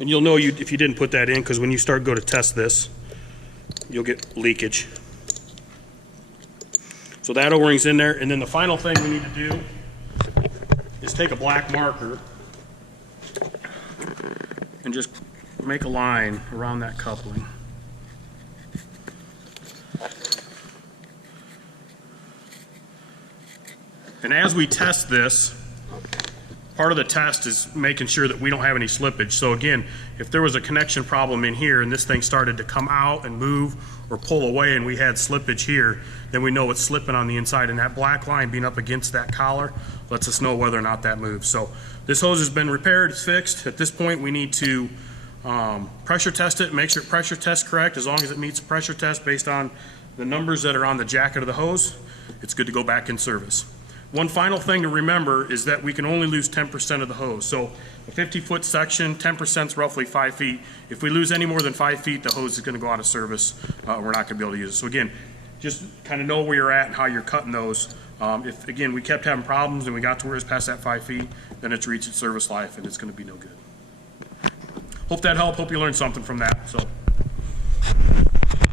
And you'll know if you didn't put that in, because when you go to test this, you'll get leakage. So that O-ring's in there, and then the final thing we need to do is take a black marker and just make a line around that coupling. And as we test this, part of the test is making sure that we don't have any slippage. So again, if there was a connection problem in here and this thing started to come out and move or pull away and we had slippage here, then we know it's slipping on the inside, and that black line being up against that collar lets us know whether or not that moves. So this hose has been repaired, it's fixed. At this point we need to pressure test it, make sure pressure tests correct. As long as it meets the pressure test based on the numbers that are on the jacket of the hose, it's good to go back in service. One final thing to remember is that we can only lose 10% of the hose. So a 50-foot section, 10% is roughly 5 feet. If we lose any more than 5 feet, the hose is going to go out of service. We're not going to be able to use it. So again, just kind of know where you're at and how you're cutting those. If, again, we kept having problems and we got to where it's past that 5 feet, then it's reached its service life and it's going to be no good. Hope that helped. Hope you learned something from that. So.